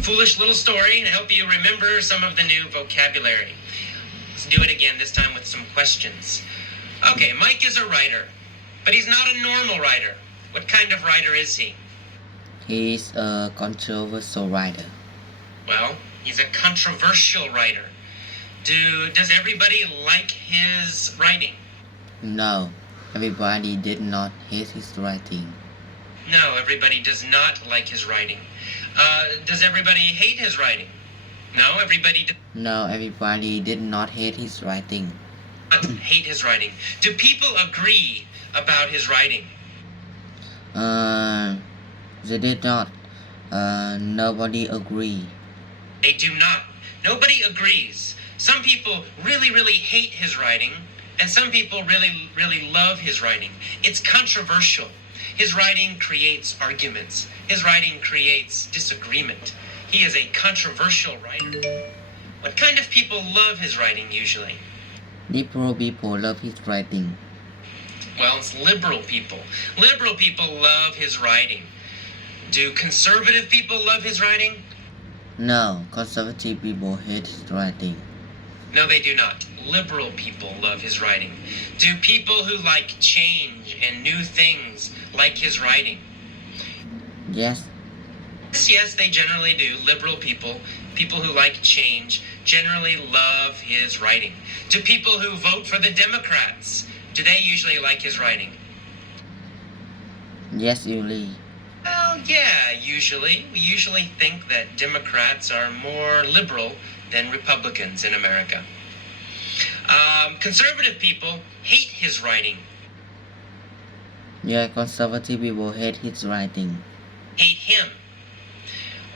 foolish little story to help you remember some of the new vocabulary. Let's do it again, this time with some questions. Okay, Mike is a writer, but he's not a normal writer. What kind of writer is he? He's a controversial writer. Well, he's a controversial writer. Does everybody like his writing? No, everybody did not hate his writing. No, everybody does not like his writing. Does everybody hate his writing? No, everybody does No, everybody did not hate his writing. not hate his writing. Do people agree about his writing? They did not. Nobody agree. They do not. Nobody agrees. Some people really, really hate his writing, and some people really, really love his writing. It's controversial. His writing creates arguments. His writing creates disagreement. He is a controversial writer. What kind of people love his writing usually? Liberal people love his writing. Well, it's liberal people. Liberal people love his writing. Do conservative people love his writing? No, conservative people hate his writing. No, they do not. Liberal people love his writing. Do people who like change and new things like his writing? Yes, Yes, they generally do. Liberal people, people who like change, generally love his writing. Do people who vote for the Democrats, do they usually like his writing? yes, usually. Well, yeah, usually. We usually think that Democrats are more liberal than Republicans in America. Conservative people hate his writing. Yeah, conservative people hate his writing. Hate him.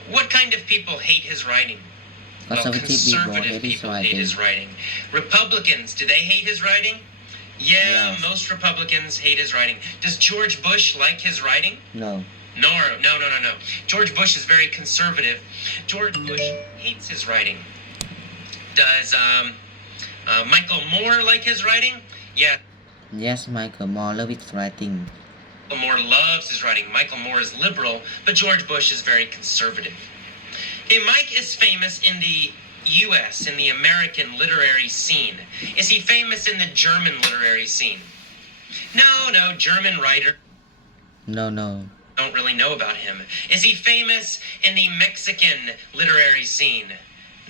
What kind of people hate his writing? Conservative people people hate his hate his writing. Republicans, do they hate his writing? Yeah, Yes. most Republicans hate his writing. Does George Bush like his writing? No. No. George Bush is very conservative. George Bush hates his writing. Does Michael Moore like his writing? Yeah, Yes, Michael Moore loves his writing. Michael Moore loves his writing. Michael Moore is liberal, but George Bush is very conservative. Okay, Mike is famous in the U.S., in the American literary scene. Is he famous in the German literary scene? No, German writer No. don't really know about him. Is he famous in the Mexican literary scene?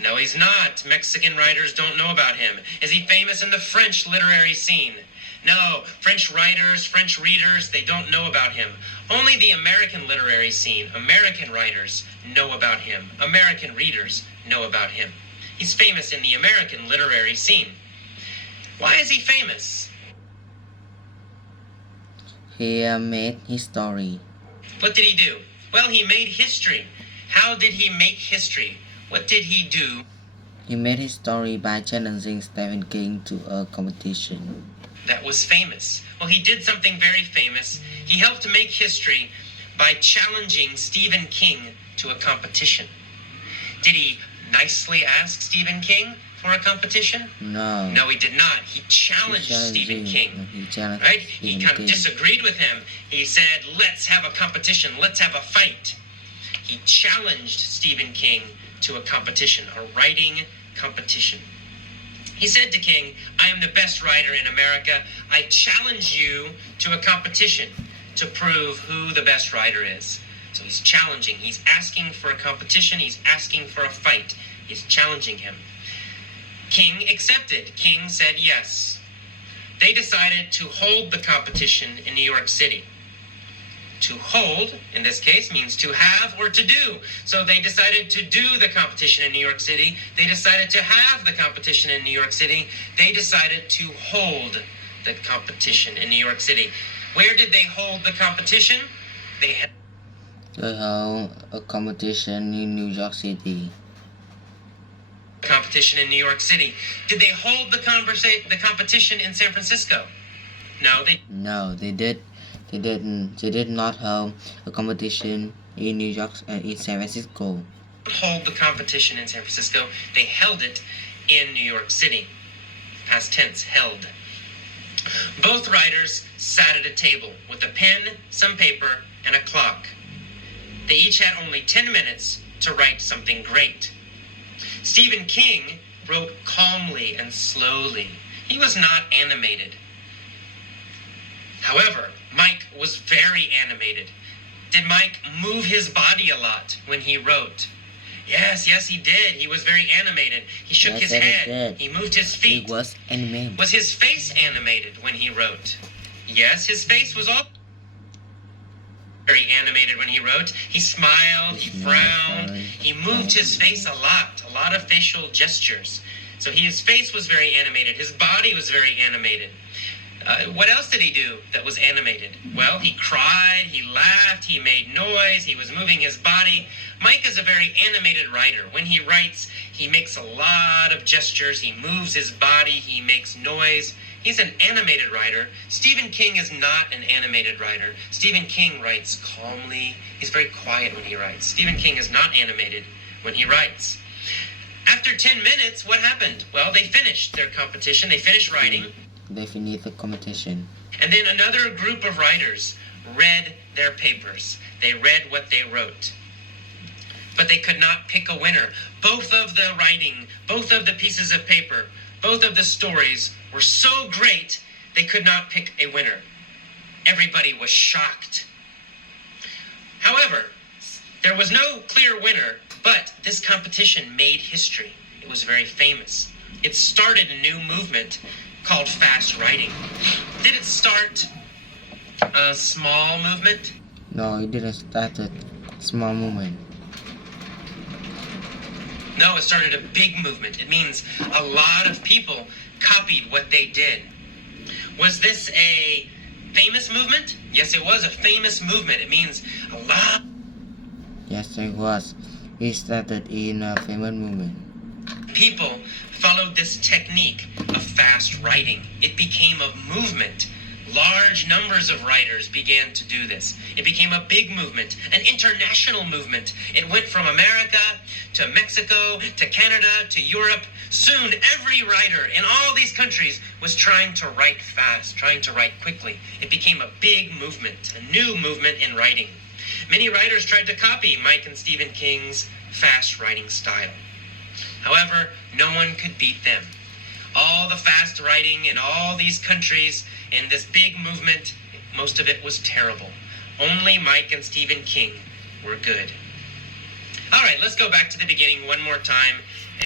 No, he's not. Mexican writers don't know about him. Is he famous in the French literary scene? No, French writers, French readers, they don't know about him. Only the American literary scene, American writers know about him. American readers know about him. He's famous in the American literary scene. Why is he famous? He made history. What did he do? Well, he made history. How did he make history? What did he do? He made history by challenging Stephen King to a competition. That was famous. Well, he did something very famous. He helped make history by challenging Stephen King to a competition. Did he nicely ask Stephen King for a competition? No. No, he did not. He challenged Stephen King. He challenged Right? He Stephen kind of King. disagreed with him. He said, let's have a competition. Let's have a fight. He challenged Stephen King to a competition, a writing competition. He said to King, I am the best writer in America. I challenge you to a competition to prove who the best writer is. So he's challenging. He's asking for a competition. He's asking for a fight. He's challenging him. King accepted. King said yes. They decided to hold the competition in New York City. To hold, in this case, means to have or to do. So they decided to do the competition in New York City. They decided to have the competition in New York City. They decided to hold the competition in New York City. Where did they hold the competition? They held a competition in New York City. the competition in New York City. Did they hold the competition in San Francisco? No, they No, they did. They didn't. They did not hold a competition in New York, in San Francisco. didn't hold the competition in San Francisco. They held it in New York City. Past tense, held. Both writers sat at a table with a pen, some paper, and a clock. They each had only 10 minutes to write something great. Stephen King wrote calmly and slowly. He was not animated. However, Mike was very animated. Did Mike move his body a lot when he wrote? Yes, he did. He was very animated. He shook his head. He moved his feet. He was animated. Was his face animated when he wrote? Yes, his face was all very animated when he wrote. He smiled, he frowned, he moved his face a lot of facial gestures. So his face was very animated. His body was very animated. What else did he do that was animated? Well, he cried, he laughed, he made noise, he was moving his body. Mike is a very animated writer. When he writes, he makes a lot of gestures, he moves his body, he makes noise. He's an animated writer. Stephen King is not an animated writer. Stephen King writes calmly. He's very quiet when he writes. Stephen King is not animated when he writes. After 10 minutes, what happened? Well, they finished their competition. They finished writing. They finished the competition. And then another group of writers read their papers. They read what they wrote. But they could not pick a winner. Both of the writing, both of the pieces of paper, both of the stories were so great, they could not pick a winner. Everybody was shocked. However, there was no clear winner, but this competition made history. It was very famous. It started a new movement called fast writing. Did it start a small movement? No, it didn't start a small movement. No, it started a big movement. It means a lot of people copied what they did. Was this a famous movement? Yes, it was a famous movement. It means a lot. Yes, it was. It started in a famous movement. People followed this technique of fast writing. It became a movement. Large numbers of writers began to do this. It became a big movement, an international movement. It went from America to Mexico to Canada to Europe. Soon, every writer in all these countries was trying to write fast, trying to write quickly. It became a big movement, a new movement in writing. Many writers tried to copy Mike and Stephen King's fast writing style. However, no one could beat them. All the fast writing in all these countries in this big movement, most of it was terrible. Only Mike and Stephen King were good. All right, let's go back to the beginning one more time